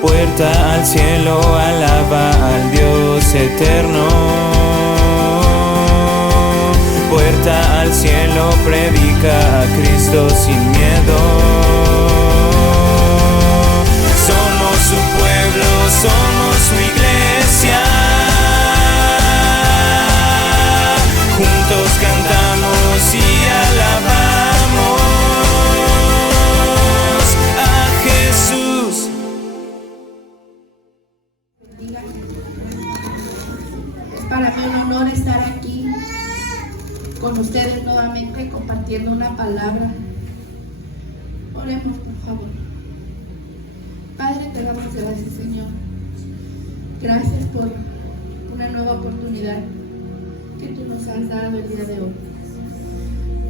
Puerta al cielo, alaba al Dios eterno. Puerta al cielo, predica a Cristo sin miedo. Somos su pueblo, somos su iglesia. Juntos cantamos y alabamos a Jesús. Es para mí un honor estar aquí con ustedes nuevamente compartiendo una palabra. Oremos, por favor. Padre, te damos gracias, Señor. Gracias por una nueva oportunidad que tú nos has dado el día de hoy.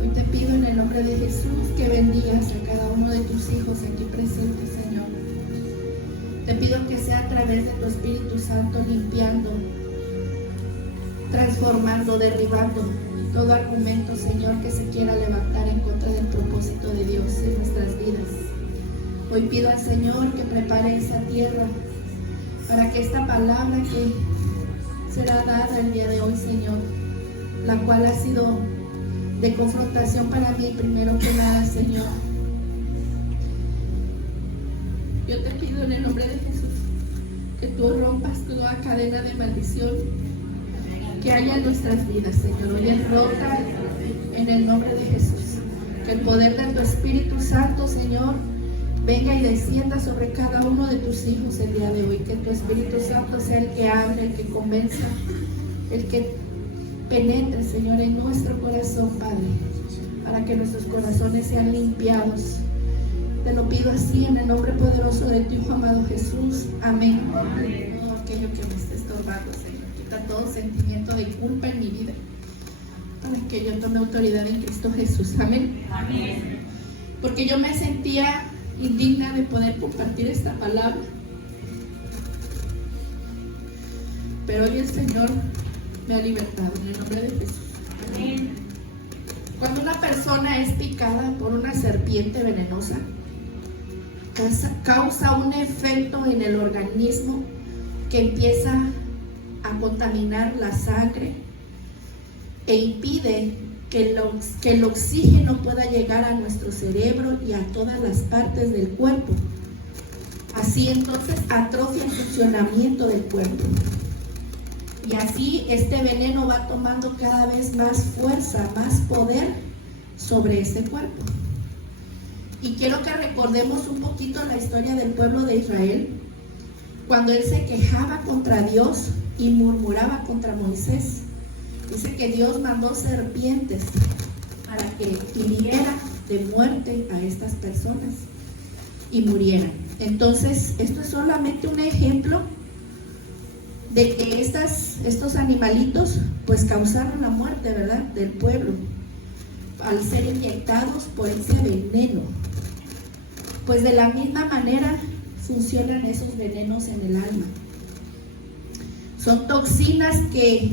Hoy te pido en el nombre de Jesús que bendigas a cada uno de tus hijos aquí presentes, Señor. Te pido que sea a través de tu Espíritu Santo limpiando, transformando, derribando todo argumento, Señor, que se quiera levantar en contra del propósito de Dios en nuestras vidas. Hoy pido al Señor que prepare esa tierra para que esta palabra que será dada el día de hoy, Señor, la cual ha sido de confrontación para mí, primero que nada, Señor. Yo te pido en el nombre de Jesús que tú rompas toda cadena de maldición que haya en nuestras vidas, Señor. Hoy es rota en el nombre de Jesús. Que el poder de tu Espíritu Santo, Señor, venga y descienda sobre cada uno de tus hijos el día de hoy. Que tu Espíritu Santo sea el que hable, el que convenza, el que penetre, Señor, en nuestro corazón, Padre, para que nuestros corazones sean limpiados. Te lo pido así en el nombre poderoso de tu Hijo amado Jesús. Amén. Todo aquello que me esté estorbando, Señor, quita todo sentimiento de culpa en mi vida, para que yo tome autoridad en Cristo Jesús. Amén. Amén. Porque yo me sentía indigna de poder compartir esta palabra, pero hoy el Señor me ha libertado en el nombre de Jesús. Amén. Cuando una persona es picada por una serpiente venenosa, causa un efecto en el organismo que empieza a contaminar la sangre e impide que el oxígeno pueda llegar a nuestro cerebro y a todas las partes del cuerpo. Así entonces atrofia el funcionamiento del cuerpo. Y así este veneno va tomando cada vez más fuerza, más poder sobre este cuerpo. Y quiero que recordemos un poquito la historia del pueblo de Israel, cuando él se quejaba contra Dios y murmuraba contra Moisés. Dice que Dios mandó serpientes para que hiriera de muerte a estas personas y murieran. Entonces, esto es solamente un ejemplo de que estos animalitos pues causaron la muerte, ¿verdad?, del pueblo al ser inyectados por ese veneno. Pues de la misma manera funcionan esos venenos en el alma. Son toxinas que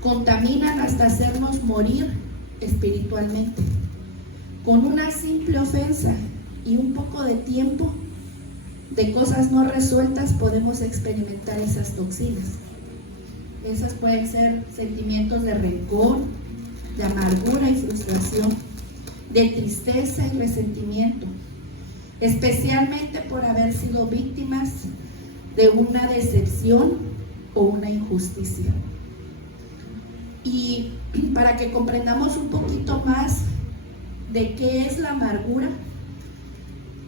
contaminan hasta hacernos morir espiritualmente. Con una simple ofensa y un poco de tiempo de cosas no resueltas podemos experimentar esas toxinas. Esas pueden ser sentimientos de rencor, de amargura y frustración, de tristeza y resentimiento, especialmente por haber sido víctimas de una decepción o una injusticia. Y para que comprendamos un poquito más de qué es la amargura,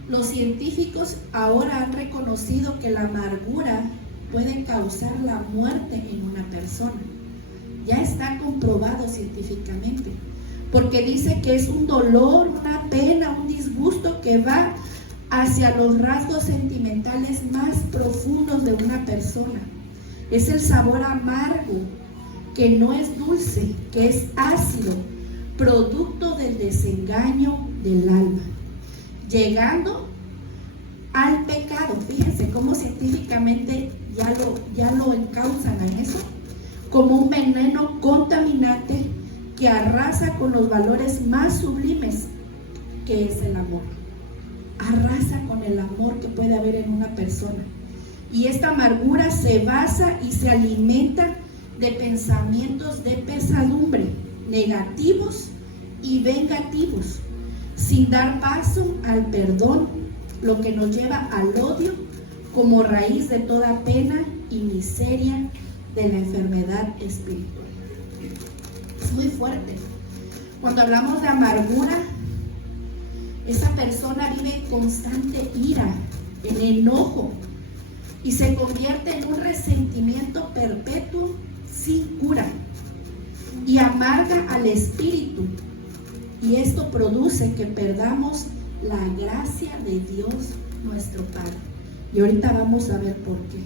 los científicos ahora han reconocido que la amargura puede causar la muerte en una persona. Ya está comprobado científicamente, porque dice que es un dolor, una pena, un disgusto que va hacia los rasgos sentimentales más profundos de una persona. Es el sabor amargo, que no es dulce, que es ácido, producto del desengaño del alma, llegando al pecado. Fíjense cómo científicamente ya lo encausan a eso, como un veneno contaminante que arrasa con los valores más sublimes, que es el amor. Arrasa con el amor que puede haber en una persona. Y esta amargura se basa y se alimenta de pensamientos de pesadumbre, negativos y vengativos, sin dar paso al perdón, lo que nos lleva al odio como raíz de toda pena y miseria de la enfermedad espiritual. Es muy fuerte. Cuando hablamos de amargura, esa persona vive en constante ira, en enojo, y se convierte en un resentimiento perpetuo sin cura, y amarga al espíritu, y esto produce que perdamos la gracia de Dios nuestro Padre. Y ahorita vamos a ver por qué.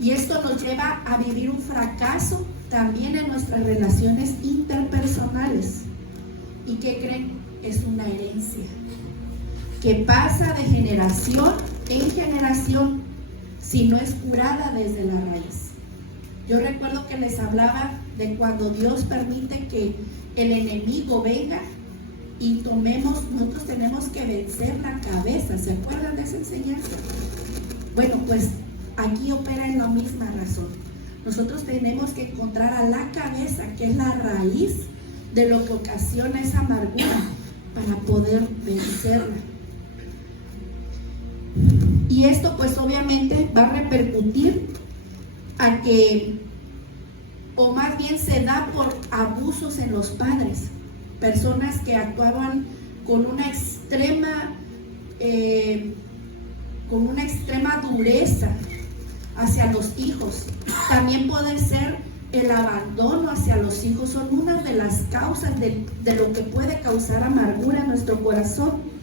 Y esto nos lleva a vivir un fracaso también en nuestras relaciones interpersonales. ¿Y qué creen? Es una herencia que pasa de generación en generación si no es curada desde la raíz. Yo recuerdo que les hablaba de cuando Dios permite que el enemigo venga y nosotros tenemos que vencer la cabeza. ¿Se acuerdan de esa enseñanza? Bueno, pues aquí opera en la misma razón. Nosotros tenemos que encontrar a la cabeza, que es la raíz de lo que ocasiona esa amargura, para poder vencerla. Y esto pues obviamente va a repercutir a que, o más bien se da por abusos en los padres, personas que actuaban con una extrema dureza hacia los hijos. También puede ser el abandono hacia los hijos. Son una de las causas de lo que puede causar amargura en nuestro corazón.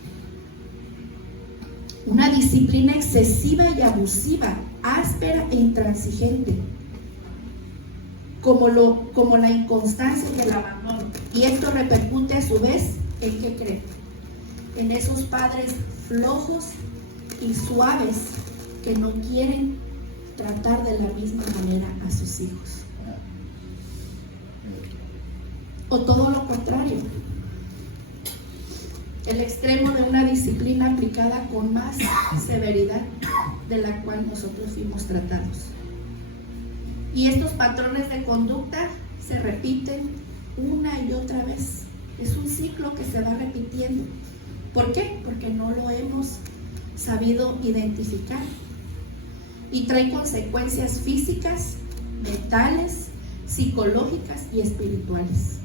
Una disciplina excesiva y abusiva, áspera e intransigente, como la inconstancia y el abandono. Y esto repercute a su vez en ¿qué creen? En esos padres flojos y suaves que no quieren tratar de la misma manera a sus hijos. O todo lo contrario, el extremo de una disciplina aplicada con más severidad de la cual nosotros fuimos tratados. Y estos patrones de conducta se repiten una y otra vez. Es un ciclo que se va repitiendo. ¿Por qué? Porque no lo hemos sabido identificar. Y trae consecuencias físicas, mentales, psicológicas y espirituales.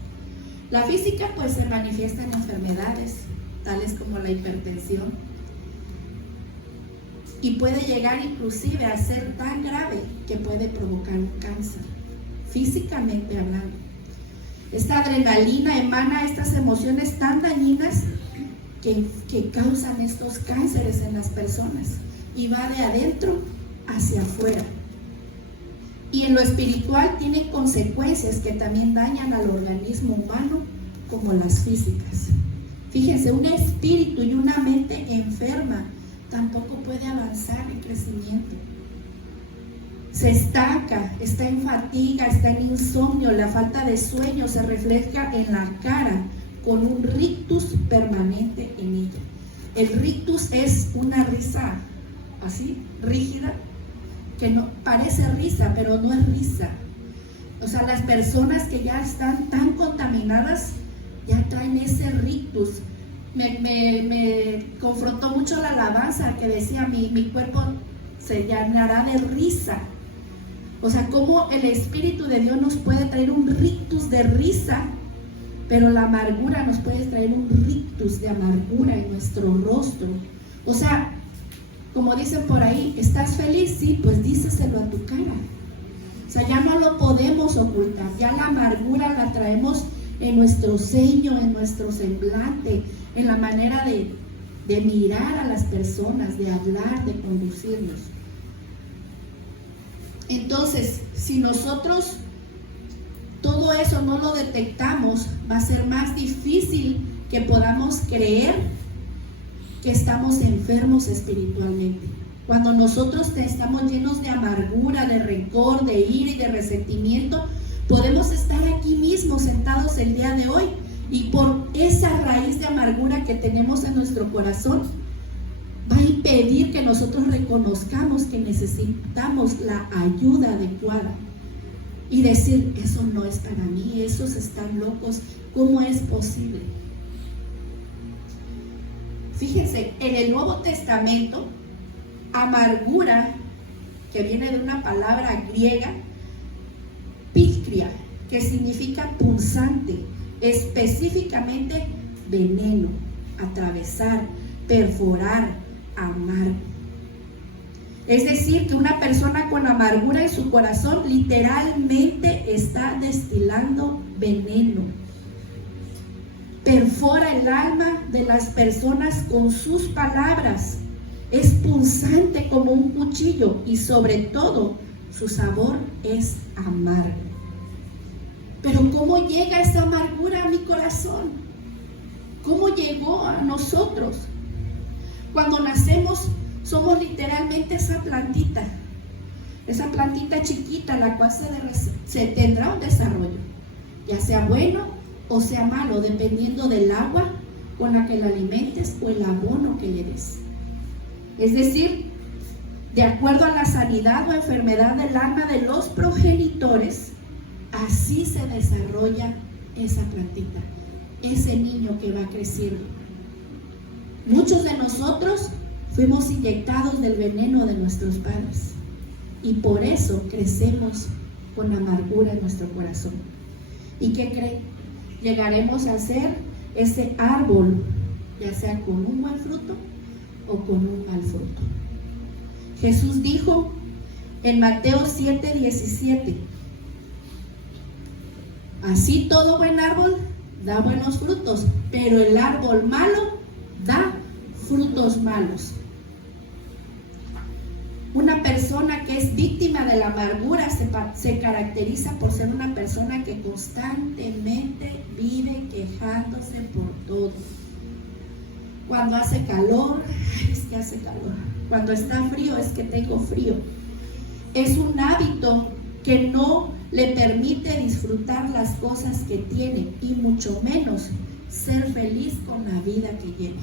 La física pues se manifiesta en enfermedades tales como la hipertensión, y puede llegar inclusive a ser tan grave que puede provocar un cáncer, físicamente hablando. Esta adrenalina emana estas emociones tan dañinas que causan estos cánceres en las personas, y va de adentro hacia afuera. Y en lo espiritual tiene consecuencias que también dañan al organismo humano, como las físicas. Fíjense, un espíritu y una mente enferma tampoco puede avanzar en crecimiento. Se estanca, está en fatiga, está en insomnio. La falta de sueño se refleja en la cara con un rictus permanente en ella. El rictus es una risa así, rígida, que no parece risa, pero no es risa. O sea, las personas que ya están tan contaminadas ya traen ese rictus. Me confrontó mucho la alabanza que decía: mi cuerpo se llenará de risa. O sea, cómo el Espíritu de Dios nos puede traer un rictus de risa, pero la amargura nos puede traer un rictus de amargura en nuestro rostro. O sea, como dicen por ahí, ¿estás feliz? Sí, pues díceselo a tu cara. O sea, ya no lo podemos ocultar. Ya la amargura la traemos en nuestro ceño, en nuestro semblante, en la manera de mirar a las personas, de hablar, de conducirnos. Entonces, si nosotros todo eso no lo detectamos, va a ser más difícil que podamos creer que estamos enfermos espiritualmente. Cuando nosotros estamos llenos de amargura, de rencor, de ira y de resentimiento, podemos estar aquí mismo sentados el día de hoy, y por esa raíz de amargura que tenemos en nuestro corazón, va a impedir que nosotros reconozcamos que necesitamos la ayuda adecuada y decir, eso no es para mí, esos están locos, ¿cómo es posible? Fíjense, en el Nuevo Testamento, amargura, que viene de una palabra griega, picria, que significa punzante, específicamente veneno, atravesar, perforar, amargo. Es decir, que una persona con amargura en su corazón literalmente está destilando veneno. Perfora el alma de las personas con sus palabras. Es punzante como un cuchillo y sobre todo su sabor es amargo. Pero ¿cómo llega esa amargura a mi corazón? ¿Cómo llegó a nosotros? Cuando nacemos somos literalmente esa plantita chiquita, la cual se tendrá un desarrollo, ya sea bueno o sea malo, dependiendo del agua con la que la alimentes o el abono que le des. Es decir, de acuerdo a la sanidad o enfermedad del alma de los progenitores, así se desarrolla esa plantita, ese niño que va creciendo. Muchos de nosotros fuimos inyectados del veneno de nuestros padres y por eso crecemos con amargura en nuestro corazón. ¿Y qué creen? Llegaremos a ser ese árbol, ya sea con un buen fruto o con un mal fruto. Jesús dijo en Mateo 7:17, así todo buen árbol da buenos frutos, pero el árbol malo da frutos malos. Una persona que es víctima de la amargura se caracteriza por ser una persona que constantemente vive quejándose por todo. Cuando hace calor, es que hace calor. Cuando está frío, es que tengo frío. Es un hábito que no le permite disfrutar las cosas que tiene y mucho menos ser feliz con la vida que lleva.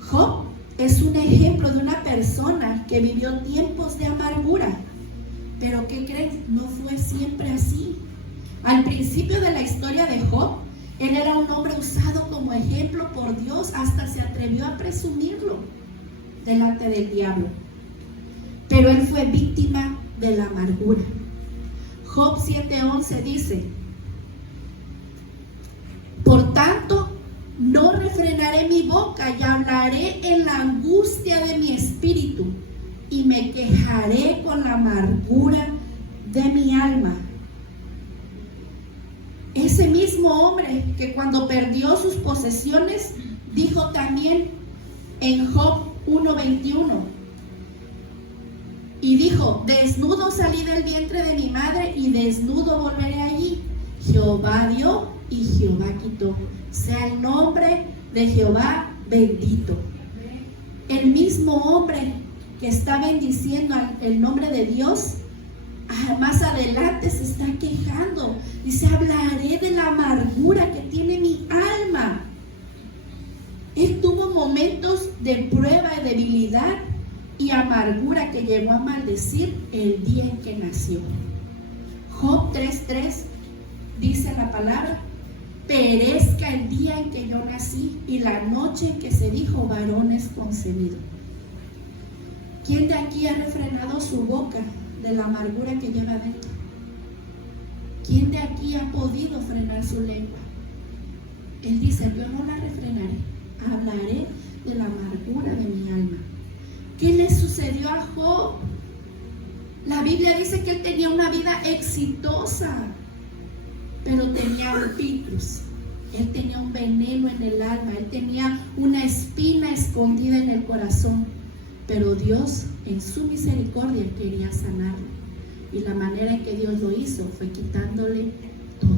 Job es un ejemplo de una persona que vivió tiempos de amargura, pero ¿qué creen? No fue siempre así. Al principio de la historia de Job, él era un hombre usado como ejemplo por Dios, hasta se atrevió a presumirlo delante del diablo. Pero él fue víctima de la amargura. Job 7:11 dice, por tanto, no refrenaré mi boca y hablaré en la angustia de mi espíritu y me quejaré con la amargura de mi alma. Ese mismo hombre que cuando perdió sus posesiones dijo también en Job 1:21 y dijo, desnudo salí del vientre de mi madre y desnudo volveré allí. Jehová dio y Jehová quitó. Sea el nombre de Jehová bendito. El mismo hombre que está bendiciendo el nombre de Dios, más adelante se está quejando. Dice, hablaré de la amargura que tiene mi alma. Él tuvo momentos de prueba y debilidad y amargura que llegó a maldecir el día en que nació. Job 3:3 dice la palabra, perezca el día en que yo nací y la noche en que se dijo varón es concebido. ¿Quién de aquí ha refrenado su boca de la amargura que lleva dentro? ¿Quién de aquí ha podido frenar su lengua? Él dice, yo no la refrenaré, hablaré de la amargura de mi alma. ¿Qué le sucedió a Job? La Biblia dice que él tenía una vida exitosa, pero tenía un pitrus, él tenía un veneno en el alma, él tenía una espina escondida en el corazón, pero Dios en su misericordia quería sanarlo, y la manera en que Dios lo hizo fue quitándole todo,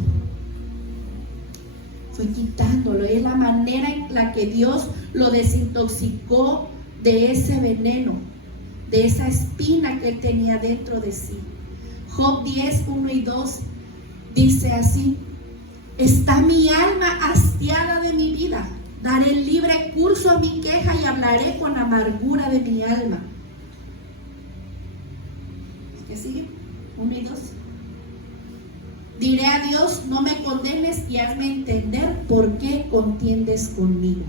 es la manera en la que Dios lo desintoxicó de ese veneno, de esa espina que él tenía dentro de sí. Job 10:1-2 dice así, está mi alma hastiada de mi vida, Daré libre curso a mi queja y hablaré con amargura de mi alma. ¿Qué sigue? 1 y 2. Diré a Dios, no me condenes y hazme entender por qué contiendes conmigo.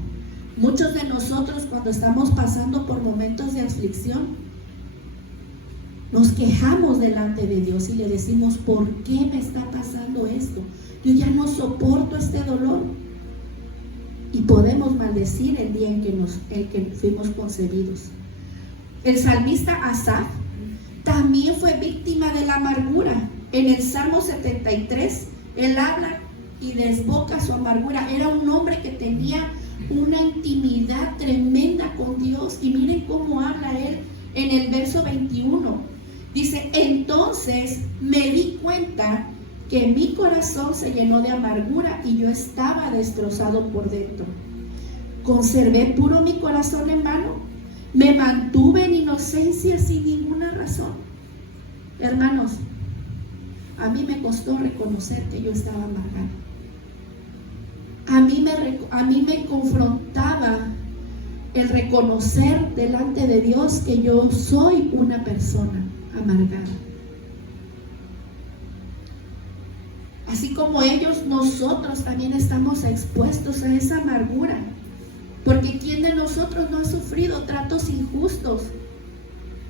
Muchos de nosotros, cuando estamos pasando por momentos de aflicción, nos quejamos delante de Dios y le decimos, ¿por qué me está pasando esto? Yo ya no soporto este dolor. Y podemos maldecir el día en que fuimos concebidos. El salmista Asaf también fue víctima de la amargura. En el Salmo 73, él habla y desboca su amargura. Era un hombre que tenía una intimidad tremenda con Dios. Y miren cómo habla él en el verso 21. Dice, entonces me di cuenta que mi corazón se llenó de amargura y yo estaba destrozado por dentro. Conservé puro mi corazón en vano. Me mantuve en inocencia sin ninguna razón. Hermanos, a mí me costó reconocer que yo estaba amargado. A mí me confrontaba el reconocer delante de Dios que yo soy una persona amargada. Así como ellos, nosotros también estamos expuestos a esa amargura. Porque ¿quién de nosotros no ha sufrido tratos injustos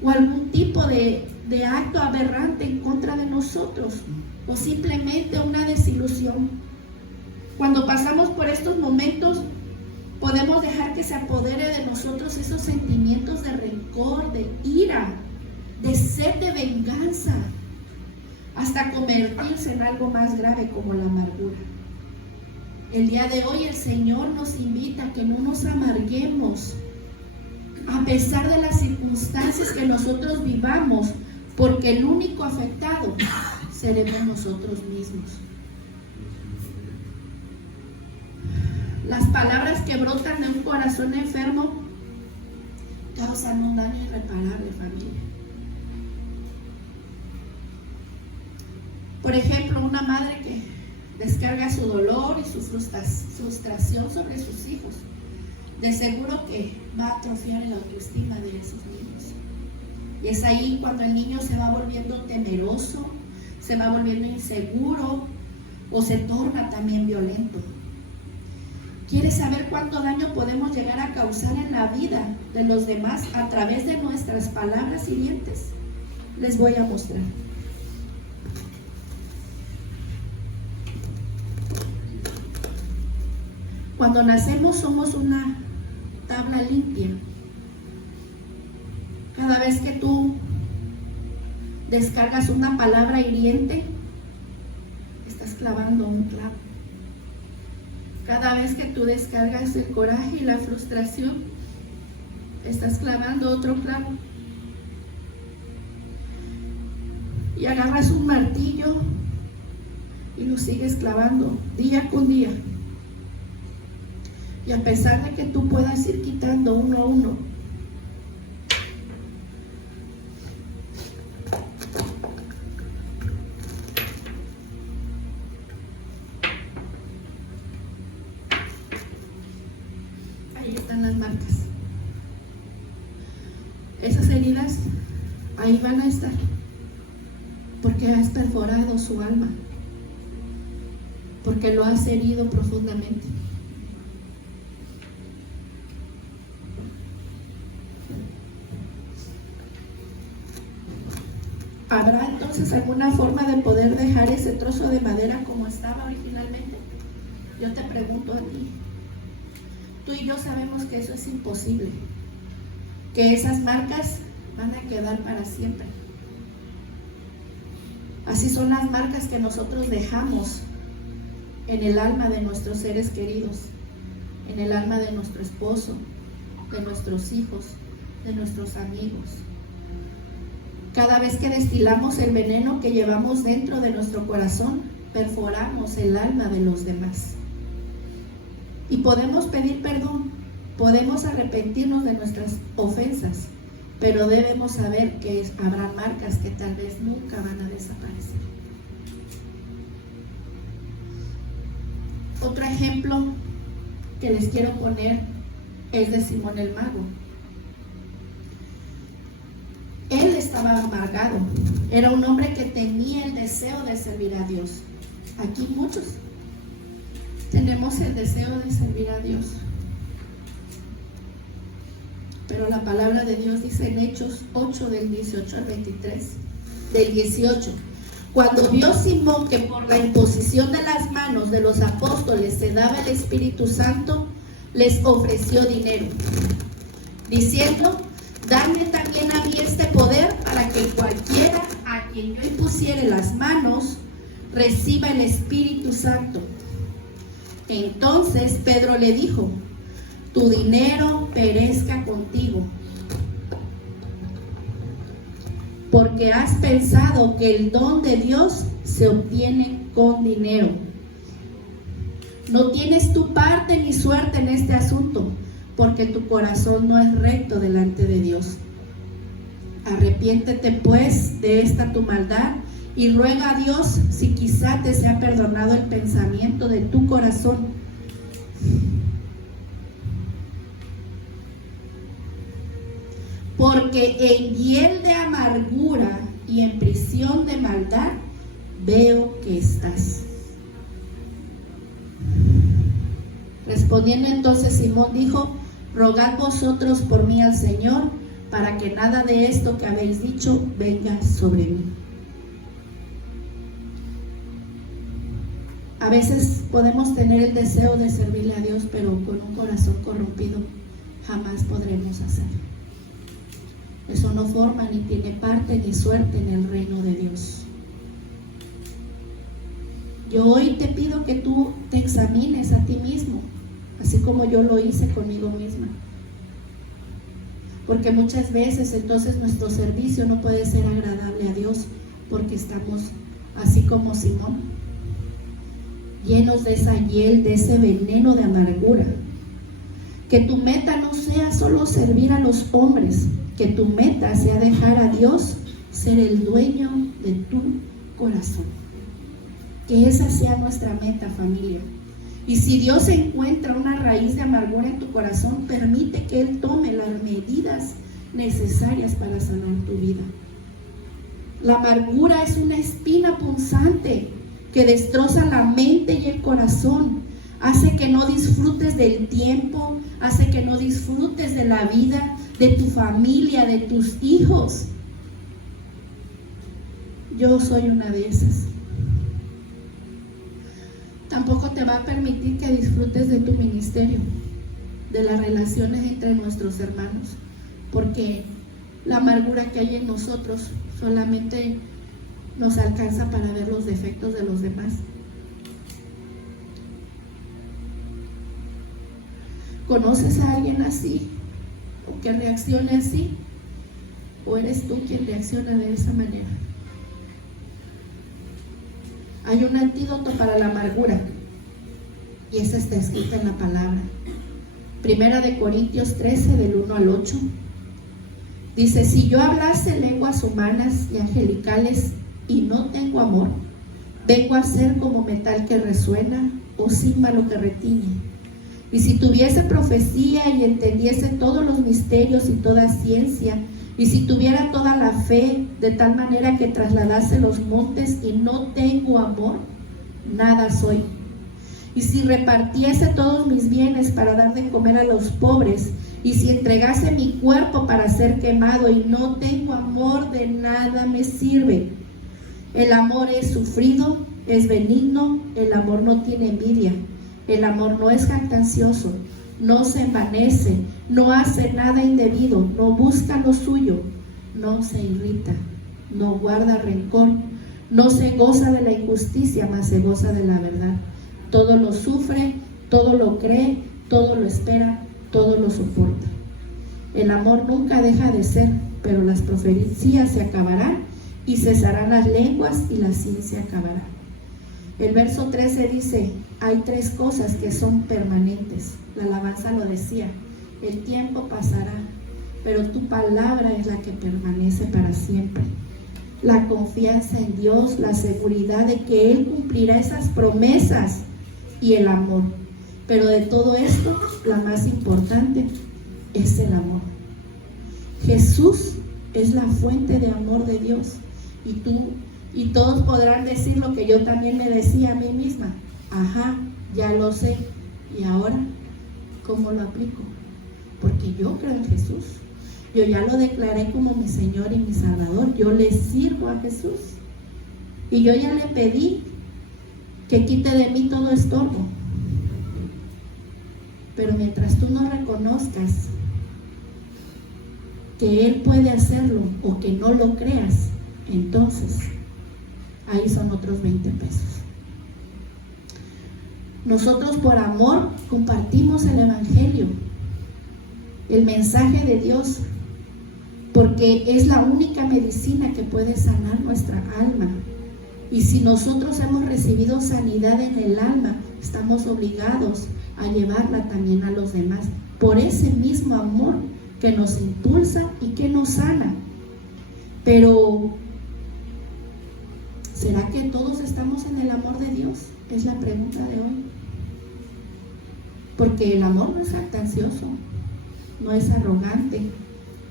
o algún tipo de acto aberrante en contra de nosotros? O simplemente una desilusión. Cuando pasamos por estos momentos, podemos dejar que se apodere de nosotros esos sentimientos de rencor, de ira, de sed de venganza, hasta convertirse en algo más grave como la amargura. El día de hoy el Señor nos invita a que no nos amarguemos a pesar de las circunstancias que nosotros vivamos, porque el único afectado seremos nosotros mismos. Las palabras que brotan de un corazón enfermo causan un daño irreparable, familia. Por ejemplo, una madre que descarga su dolor y su frustración sobre sus hijos, de seguro que va a atrofiar la autoestima de esos niños. Y es ahí cuando el niño se va volviendo temeroso, se va volviendo inseguro o se torna también violento. ¿Quieres saber cuánto daño podemos llegar a causar en la vida de los demás a través de nuestras palabras hirientes? Les voy a mostrar. Cuando nacemos somos una tabla limpia. Cada vez que tú descargas una palabra hiriente, estás clavando un clavo. Cada vez que tú descargas el coraje y la frustración, estás clavando otro clavo. Y agarras un martillo y lo sigues clavando día con día. Y a pesar de que tú puedas ir quitando uno a uno, ahí están las marcas. Esas heridas ahí van a estar, porque has perforado su alma, porque lo has herido profundamente. ¿Habrá entonces alguna forma de poder dejar ese trozo de madera como estaba originalmente? Yo te pregunto a ti. Tú y yo sabemos que eso es imposible, que esas marcas van a quedar para siempre. Así son las marcas que nosotros dejamos en el alma de nuestros seres queridos, en el alma de nuestro esposo, de nuestros hijos, de nuestros amigos. Cada vez que destilamos el veneno que llevamos dentro de nuestro corazón, perforamos el alma de los demás. Y podemos pedir perdón, podemos arrepentirnos de nuestras ofensas, pero debemos saber que habrá marcas que tal vez nunca van a desaparecer. Otro ejemplo que les quiero poner es de Simón el Mago. Él estaba amargado, era un hombre que tenía el deseo de servir a Dios. Aquí muchos tenemos el deseo de servir a Dios, pero la palabra de Dios dice en Hechos 8 del 18 al 23, del 18: cuando vio Simón que por la imposición de las manos de los apóstoles se daba el Espíritu Santo, les ofreció dinero, diciendo: dame también a mí este poder, para que cualquiera a quien yo impusiere las manos reciba el Espíritu Santo. Entonces Pedro le dijo: tu dinero perezca contigo, porque has pensado que el don de Dios se obtiene con dinero. No tienes tu parte ni suerte en este asunto, porque tu corazón no es recto delante de Dios. Arrepiéntete pues de esta tu maldad y ruega a Dios si quizá te sea perdonado el pensamiento de tu corazón. Porque en hiel de amargura y en prisión de maldad veo que estás. Respondiendo entonces Simón dijo: rogad vosotros por mí al Señor, para que nada de esto que habéis dicho venga sobre mí. A veces podemos tener el deseo de servirle a Dios, pero con un corazón corrompido jamás podremos hacerlo. Eso no forma ni tiene parte ni suerte en el reino de Dios. Yo hoy te pido que tú te examines a ti mismo, así como yo lo hice conmigo misma. Porque muchas veces entonces nuestro servicio no puede ser agradable a Dios, porque estamos así como Simón, llenos de esa hiel, de ese veneno de amargura. Que tu meta no sea solo servir a los hombres, que tu meta sea dejar a Dios ser el dueño de tu corazón. Que esa sea nuestra meta, familia. Y si Dios encuentra una raíz de amargura en tu corazón, permite que Él tome las medidas necesarias para sanar tu vida. La amargura es una espina punzante que destroza la mente y el corazón. Hace que no disfrutes del tiempo, hace que no disfrutes de la vida, de tu familia, de tus hijos. Yo soy una de esas. Tampoco te va a permitir que disfrutes de tu ministerio, de las relaciones entre nuestros hermanos, porque la amargura que hay en nosotros solamente nos alcanza para ver los defectos de los demás. ¿Conoces a alguien así? ¿O que reaccione así? ¿O eres tú quien reacciona de esa manera? Hay un antídoto para la amargura, y esa está escrita en la palabra. Primera de Corintios 13, del 1 al 8. Dice: si yo hablase lenguas humanas y angelicales y no tengo amor, vengo a ser como metal que resuena o címbalo que retiñe. Y si tuviese profecía y entendiese todos los misterios y toda ciencia, y si tuviera toda la fe de tal manera que trasladase los montes y no tengo amor, nada soy. Y si repartiese todos mis bienes para dar de comer a los pobres, y si entregase mi cuerpo para ser quemado y no tengo amor, de nada me sirve. El amor es sufrido, es benigno, el amor no tiene envidia, el amor no es jactancioso, no se envanece, no hace nada indebido, no busca lo suyo, no se irrita, no guarda rencor, no se goza de la injusticia, mas se goza de la verdad. Todo lo sufre, todo lo cree, todo lo espera, todo lo soporta. El amor nunca deja de ser, pero las profecías se acabarán y cesarán las lenguas y la ciencia acabará. El verso 13 dice: hay tres cosas que son permanentes. La alabanza lo decía: el tiempo pasará, pero tu palabra es la que permanece para siempre. La confianza en Dios, la seguridad de que Él cumplirá esas promesas, y el amor. Pero de todo esto, la más importante es el amor. Jesús es la fuente de amor de Dios. Y todos podrán decir lo que yo también me decía a mí misma. Ajá, ya lo sé. ¿Y ahora cómo lo aplico? Porque yo creo en Jesús. Yo ya lo declaré como mi Señor y mi Salvador. Yo le sirvo a Jesús. Y yo ya le pedí que quite de mí todo estorbo. Pero mientras tú no reconozcas que Él puede hacerlo o que no lo creas, entonces ahí son otros 20 pesos. Nosotros por amor compartimos el Evangelio, el mensaje de Dios, porque es la única medicina que puede sanar nuestra alma. Y si nosotros hemos recibido sanidad en el alma, estamos obligados a llevarla también a los demás, por ese mismo amor que nos impulsa y que nos sana. Pero ¿será que todos estamos en el amor de Dios? Es la pregunta de hoy. Porque el amor no es jactancioso, no es arrogante,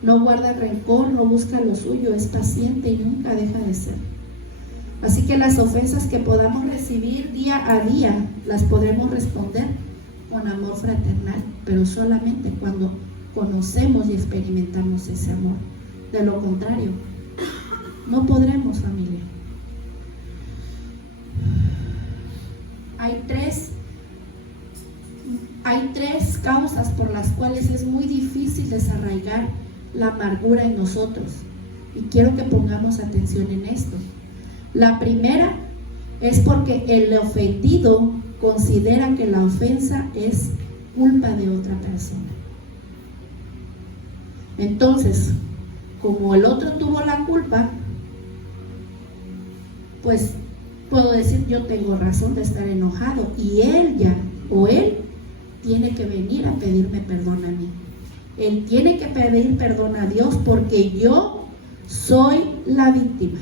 no guarda rencor, no busca lo suyo, es paciente y nunca deja de ser. Así que las ofensas que podamos recibir día a día las podremos responder con amor fraternal, pero solamente cuando conocemos y experimentamos ese amor. De lo contrario, no podremos, familia. Hay tres causas por las cuales es muy difícil desarraigar la amargura en nosotros, y quiero que pongamos atención en esto. La primera es porque el ofendido considera que la ofensa es culpa de otra persona. Entonces, como el otro tuvo la culpa, pues puedo decir, yo tengo razón de estar enojado, y él tiene que venir a pedirme perdón a mí. Él tiene que pedir perdón a Dios porque yo soy la víctima.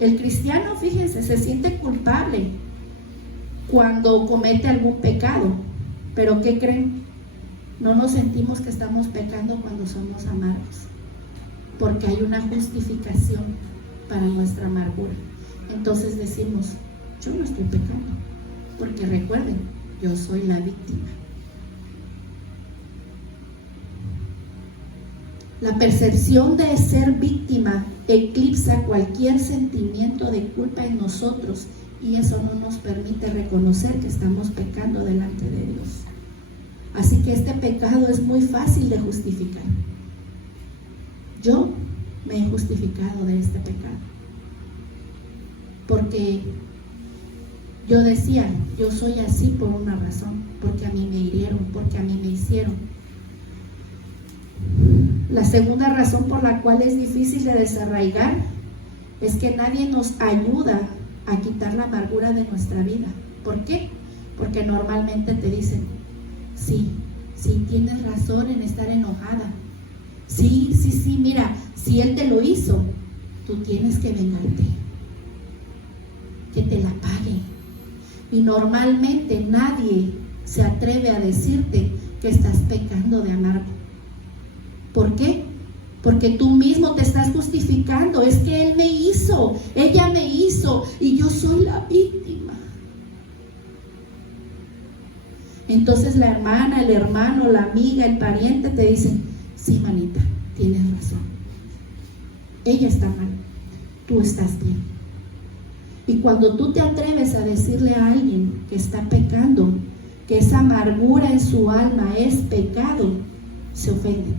El cristiano, fíjense, se siente culpable cuando comete algún pecado, pero ¿qué creen? No nos sentimos que estamos pecando cuando somos amargos, porque hay una justificación para nuestra amargura. Entonces decimos, yo no estoy pecando, porque recuerden, yo soy la víctima. La percepción de ser víctima eclipsa cualquier sentimiento de culpa en nosotros, y eso no nos permite reconocer que estamos pecando delante de Dios. Así que este pecado es muy fácil de justificar. Yo me he justificado de este pecado, porque yo decía, yo soy así por una razón, porque a mí me hirieron, porque a mí me hicieron. La segunda razón por la cual es difícil de desarraigar es que nadie nos ayuda a quitar la amargura de nuestra vida. ¿Por qué? Porque normalmente te dicen, sí, tienes razón en estar enojada. Sí, mira, si él te lo hizo, tú tienes que vengarte, que te la pague. Y normalmente nadie se atreve a decirte que estás pecando de amargo. ¿Por qué? Porque tú mismo te estás justificando. Es que él me hizo, ella me hizo, y yo soy la víctima. Entonces la hermana, el hermano, la amiga, el pariente te dicen, sí, manita, tienes razón. Ella está mal, tú estás bien. Y cuando tú te atreves a decirle a alguien que está pecando, que esa amargura en su alma es pecado, se ofende.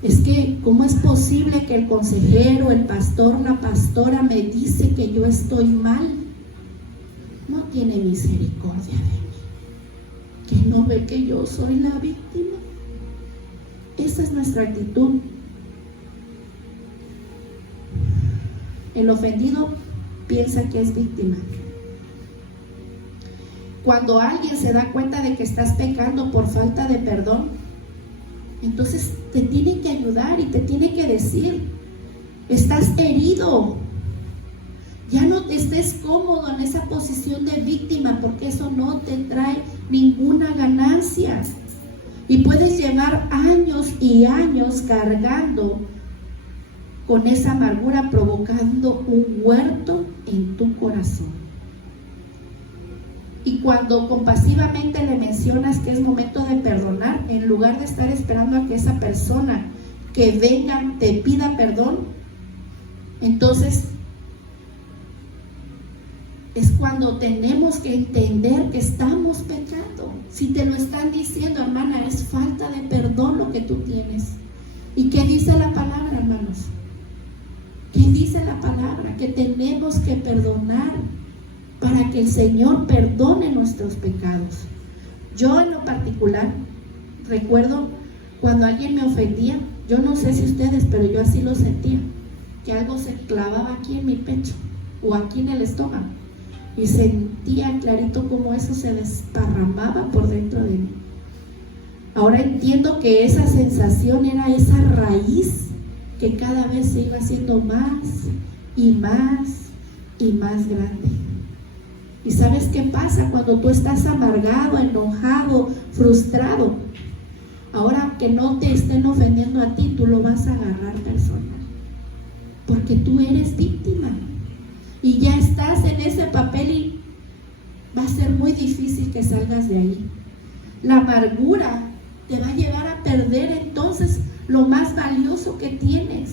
Es que, ¿cómo es posible que el consejero, el pastor, la pastora me dice que yo estoy mal? No tiene misericordia de mí, que no ve que yo soy la víctima. Esa es nuestra actitud. El ofendido piensa que es víctima. Cuando alguien se da cuenta de que estás pecando por falta de perdón, entonces te tiene que ayudar y te tiene que decir, estás herido, Ya no estés cómodo en esa posición de víctima, porque eso no te trae ninguna ganancia. Y puedes llevar años y años cargando con esa amargura, provocando un huerto en tu corazón. Y cuando compasivamente le mencionas que es momento de perdonar, en lugar de estar esperando a que esa persona que venga te pida perdón, entonces es cuando tenemos que entender que estamos pecando. Si te lo están diciendo, hermana, es falta de perdón lo que tú tienes. ¿Y qué dice la palabra, hermanos? ¿Qué dice la palabra? Que tenemos que perdonar para que el Señor perdone nuestros pecados. Yo en lo particular recuerdo cuando alguien me ofendía, yo no sé si ustedes, pero yo así lo sentía, que algo se clavaba aquí en mi pecho o aquí en el estómago, y sentía clarito como eso se desparramaba por dentro de mí. Ahora entiendo que esa sensación era esa raíz que cada vez se iba haciendo más y más y más grande. ¿Y sabes qué pasa cuando tú estás amargado, enojado, frustrado? Ahora que no te estén ofendiendo a ti, tú lo vas a agarrar personal, porque tú eres víctima y ya estás en ese papel y va a ser muy difícil que salgas de ahí. La amargura te va a llevar a perder entonces lo más valioso que tienes: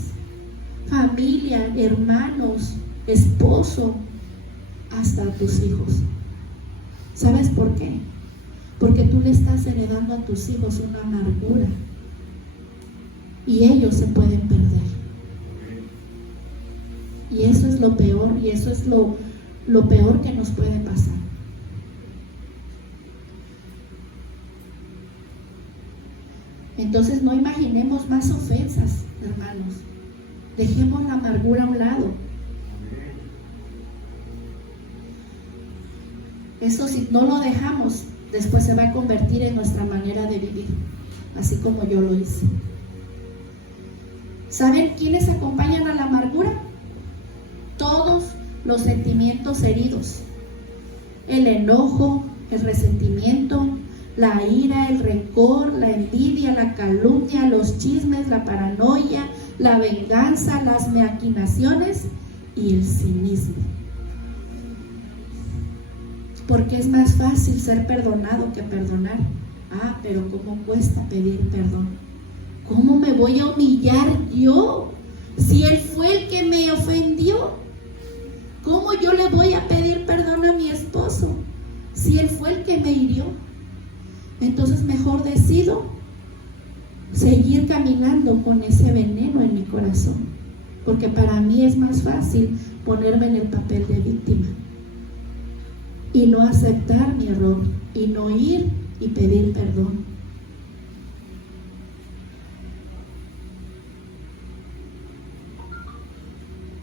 familia, hermanos, esposo, hasta tus hijos. ¿Sabes por qué? Porque tú le estás heredando a tus hijos una amargura y ellos se pueden perder. Y eso es lo peor, y eso es lo peor que nos puede pasar. Entonces no imaginemos más ofensas, hermanos. Dejemos la amargura a un lado. Eso, si no lo dejamos, después se va a convertir en nuestra manera de vivir, así como yo lo hice. ¿Saben quiénes acompañan a la amargura? Todos los sentimientos heridos: el enojo, el resentimiento, la ira, el rencor, la envidia, la calumnia, los chismes, la paranoia, la venganza, las maquinaciones y el cinismo. Porque es más fácil ser perdonado que perdonar. Ah, pero ¿cómo cuesta pedir perdón? ¿Cómo me voy a humillar yo si él fue el que me ofendió? ¿Cómo yo le voy a pedir perdón a mi esposo si él fue el que me hirió? Entonces mejor decido seguir caminando con ese veneno en mi corazón, porque para mí es más fácil ponerme en el papel de víctima y no aceptar mi error y no ir y pedir perdón.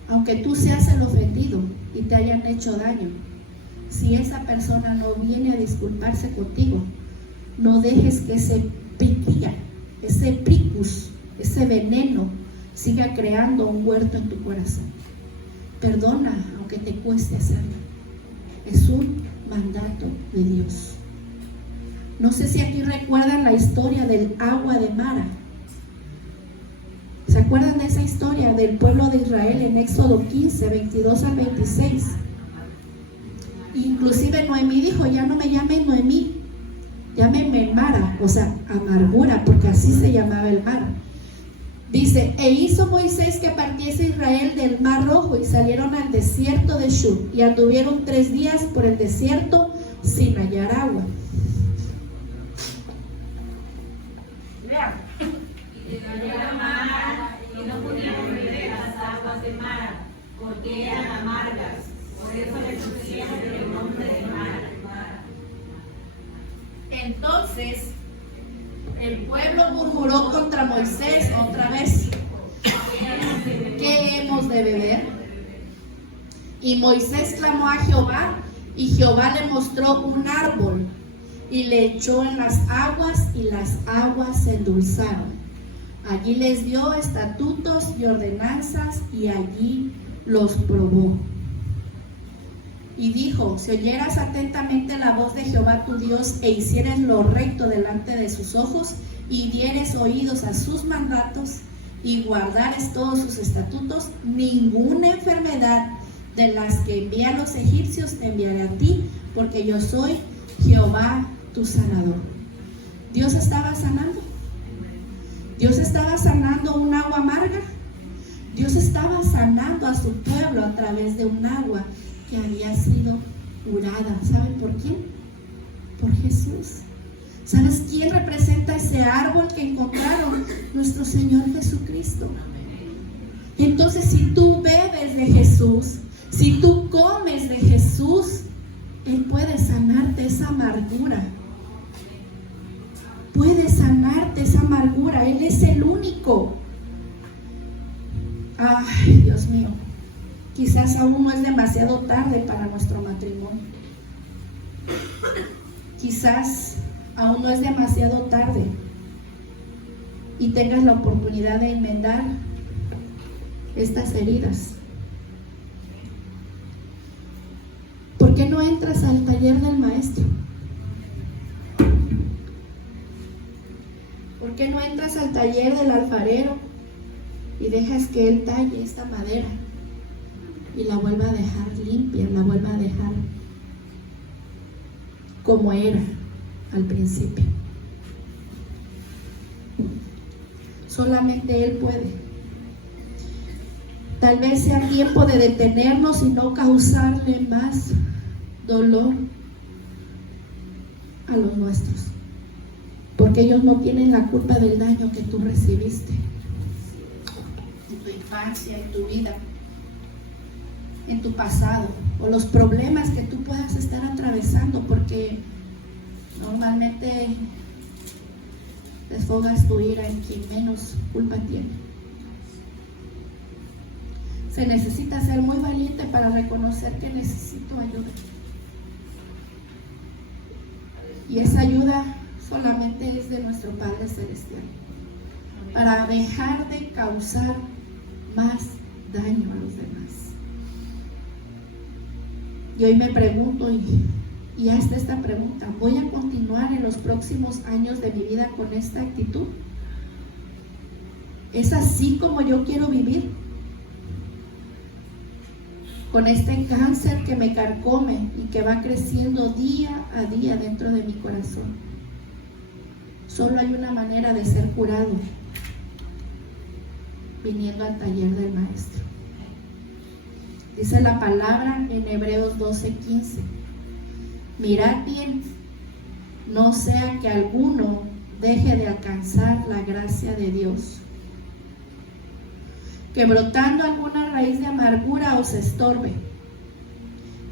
Aunque tú seas el ofendido y te hayan hecho daño, si esa persona no viene a disculparse contigo, no dejes que ese piquilla, ese pricus, ese veneno siga creando un huerto en tu corazón. Perdona aunque te cueste hacerlo. Es un mandato de Dios. No sé si aquí recuerdan la historia del agua de Mara. ¿Se acuerdan de esa historia del pueblo de Israel en Éxodo 15, 22 al 26? Inclusive Noemí dijo: ya no me llamen Noemí, llámenme Mara, o sea, amargura, porque así se llamaba el mar. Dice: e hizo Moisés que partiese Israel del mar Rojo, y salieron al desierto de Shur, y anduvieron 3 días por el desierto sin hallar agua. Y descendió la mar, y no pudieron beber las aguas de Mara, porque eran amargas. Por eso le pusieron el nombre de Mara. Entonces el pueblo murmuró contra Moisés otra vez: ¿qué hemos de beber? Y Moisés clamó a Jehová, y Jehová le mostró un árbol, y le echó en las aguas, y las aguas se endulzaron. Allí les dio estatutos y ordenanzas, y allí los probó. Y dijo: si oyeras atentamente la voz de Jehová tu Dios, e hicieres lo recto delante de sus ojos, y dieres oídos a sus mandatos, y guardares todos sus estatutos, ninguna enfermedad de las que envié a los egipcios te enviaré a ti, porque yo soy Jehová tu sanador. Dios estaba sanando. Dios estaba sanando un agua amarga. Dios estaba sanando a su pueblo a través de un agua que había sido curada. ¿Saben por quién? Por Jesús. ¿Sabes quién representa ese árbol que encontraron? Nuestro Señor Jesucristo. Entonces, si tú bebes de Jesús, si tú comes de Jesús, Él puede sanarte esa amargura. Puede sanarte esa amargura. Él es el único. Ay, Dios mío. Quizás aún no es demasiado tarde para nuestro matrimonio. Quizás aún no es demasiado tarde y tengas la oportunidad de enmendar estas heridas. ¿Por qué no entras al taller del maestro? ¿Por qué no entras al taller del alfarero y dejas que él talle esta madera y la vuelva a dejar limpia, la vuelva a dejar como era al principio? Solamente Él puede. Tal vez sea tiempo de detenernos y no causarle más dolor a los nuestros, porque ellos no tienen la culpa del daño que tú recibiste en tu infancia, en tu vida, en tu pasado, o los problemas que tú puedas estar atravesando, porque normalmente desfogas tu ira en quien menos culpa tiene. Se necesita ser muy valiente para reconocer que necesito ayuda. Y esa ayuda solamente es de nuestro Padre Celestial, para dejar de causar más daño a los demás. Y hoy me pregunto, y hasta esta pregunta: ¿voy a continuar en los próximos años de mi vida con esta actitud? ¿Es así como yo quiero vivir? Con este cáncer que me carcome y que va creciendo día a día dentro de mi corazón. Solo hay una manera de ser curado: viniendo al taller del maestro. Dice la palabra en Hebreos 12:15: mirad bien, no sea que alguno deje de alcanzar la gracia de Dios, que brotando alguna raíz de amargura os estorbe,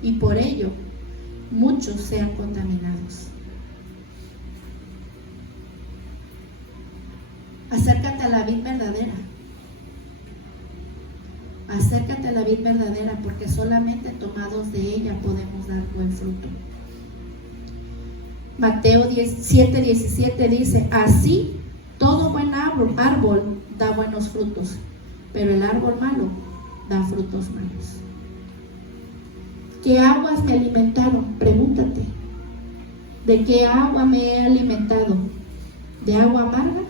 y por ello muchos sean contaminados. Acércate a la vid verdadera. Acércate a la vid verdadera, porque solamente tomados de ella podemos dar buen fruto. Mateo 7:17 dice: así todo buen árbol da buenos frutos, pero el árbol malo da frutos malos. ¿Qué aguas me alimentaron? Pregúntate. ¿De qué agua me he alimentado? ¿De agua amarga?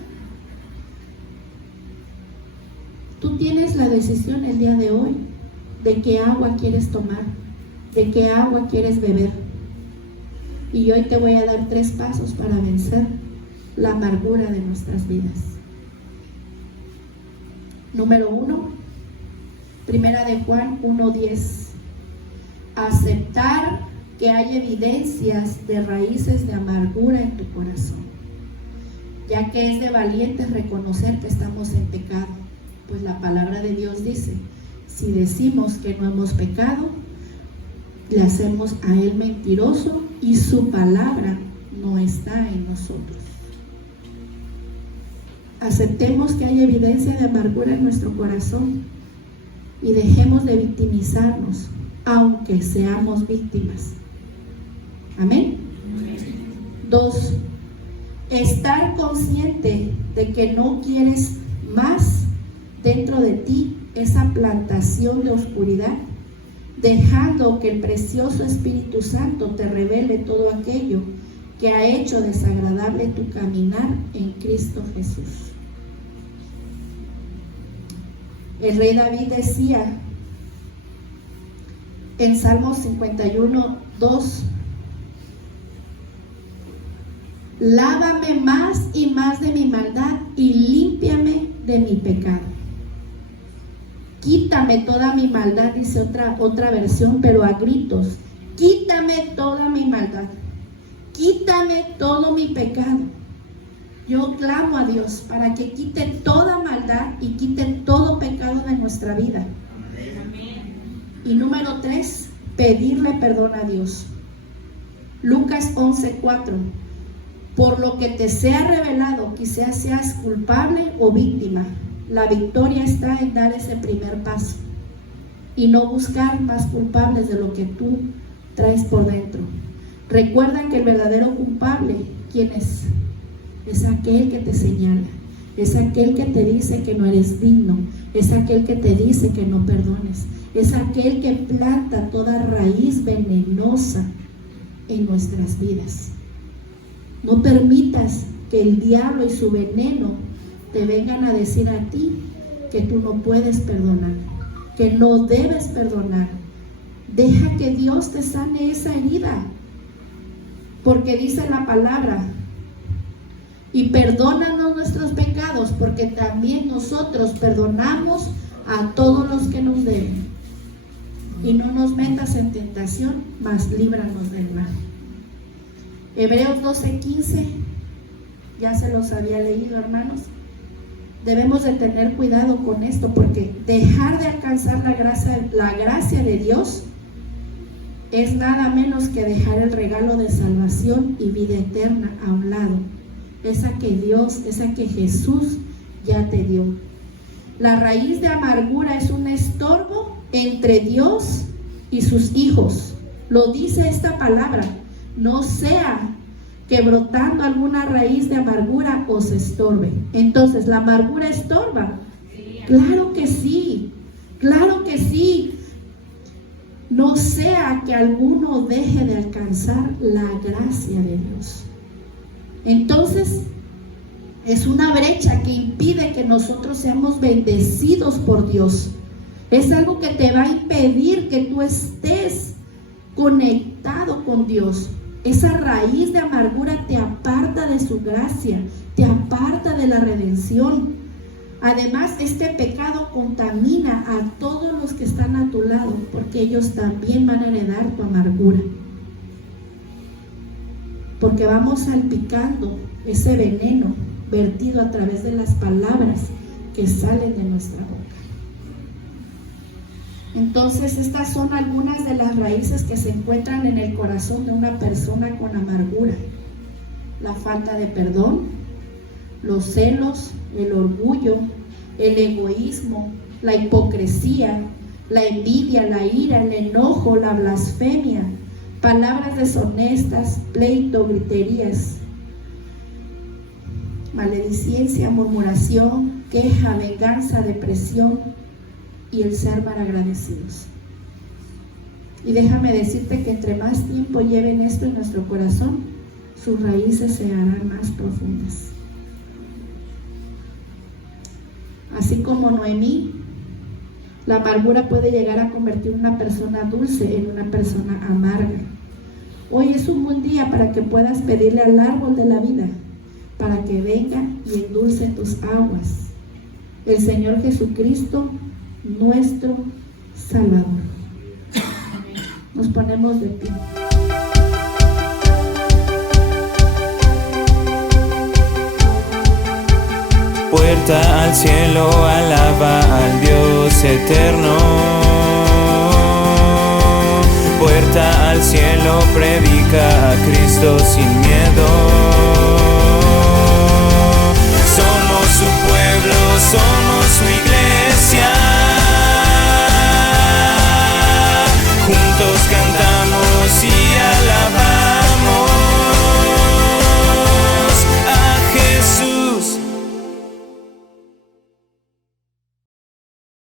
Tú tienes la decisión el día de hoy de qué agua quieres tomar, de qué agua quieres beber. Y hoy te voy a dar 3 pasos para vencer la amargura de nuestras vidas. Número 1, Primera de Juan 1:10. Aceptar que hay evidencias de raíces de amargura en tu corazón, ya que es de valientes reconocer que estamos en pecado. Pues la palabra de Dios dice: si decimos que no hemos pecado, le hacemos a Él mentiroso y su palabra no está en nosotros. Aceptemos que hay evidencia de amargura en nuestro corazón y dejemos de victimizarnos, aunque seamos víctimas. Amén. 2. Estar consciente de que no quieres más dentro de ti esa plantación de oscuridad dejando que el precioso Espíritu Santo te revele todo aquello que ha hecho desagradable tu caminar en Cristo Jesús. El rey David decía en Salmos 51, 2: lávame más y más de mi maldad y límpiame de mi pecado. Quítame toda mi maldad, dice otra versión, pero a gritos. Quítame toda mi maldad. Quítame todo mi pecado. Yo clamo a Dios para que quite toda maldad y quite todo pecado de nuestra vida. Y número 3, pedirle perdón a Dios. Lucas 11:4. Por lo que te sea revelado, quizás seas culpable o víctima, la victoria está en dar ese primer paso y no buscar más culpables de lo que tú traes por dentro. Recuerda que el verdadero culpable, ¿quién es? Es aquel que te señala, es aquel que te dice que no eres digno, es aquel que te dice que no perdones, es aquel que planta toda raíz venenosa en nuestras vidas. No permitas que el diablo y su veneno te vengan a decir a ti que tú no puedes perdonar, que no debes perdonar. Deja que Dios te sane esa herida, porque dice la palabra: y perdónanos nuestros pecados, porque también nosotros perdonamos a todos los que nos deben. Y no nos metas en tentación, mas líbranos del mal. Hebreos 12:15, ya se los había leído, hermanos. Debemos de tener cuidado con esto, porque dejar de alcanzar la gracia de Dios es nada menos que dejar el regalo de salvación y vida eterna a un lado. Esa que Jesús ya te dio. La raíz de amargura es un estorbo entre Dios y sus hijos. Lo dice esta palabra. No sea que brotando alguna raíz de amargura os estorbe. Entonces, ¿la amargura estorba? Claro que sí, claro que sí. No sea que alguno deje de alcanzar la gracia de Dios. Entonces, es una brecha que impide que nosotros seamos bendecidos por Dios. Es algo que te va a impedir que tú estés conectado con Dios. Esa raíz de amargura te aparta de su gracia, te aparta de la redención. Además, este pecado contamina a todos los que están a tu lado, porque ellos también van a heredar tu amargura. Porque vamos salpicando ese veneno vertido a través de las palabras que salen de nuestra boca. Entonces, estas son algunas de las raíces que se encuentran en el corazón de una persona con amargura: la falta de perdón, los celos, el orgullo, el egoísmo, la hipocresía, la envidia, la ira, el enojo, la blasfemia, palabras deshonestas, pleito, griterías, maledicencia, murmuración, queja, venganza, depresión y el ser malagradecidos. Y déjame decirte que entre más tiempo lleven esto en nuestro corazón, sus raíces se harán más profundas. Así como Noemí, la amargura puede llegar a convertir una persona dulce en una persona amarga. Hoy es un buen día para que puedas pedirle al árbol de la vida para que venga y endulce tus aguas. El Señor Jesucristo, nuestro Salvador. Nos ponemos de pie. Puerta al cielo, alaba al Dios eterno. Puerta al cielo, predica a Cristo sin miedo. Somos su pueblo, somos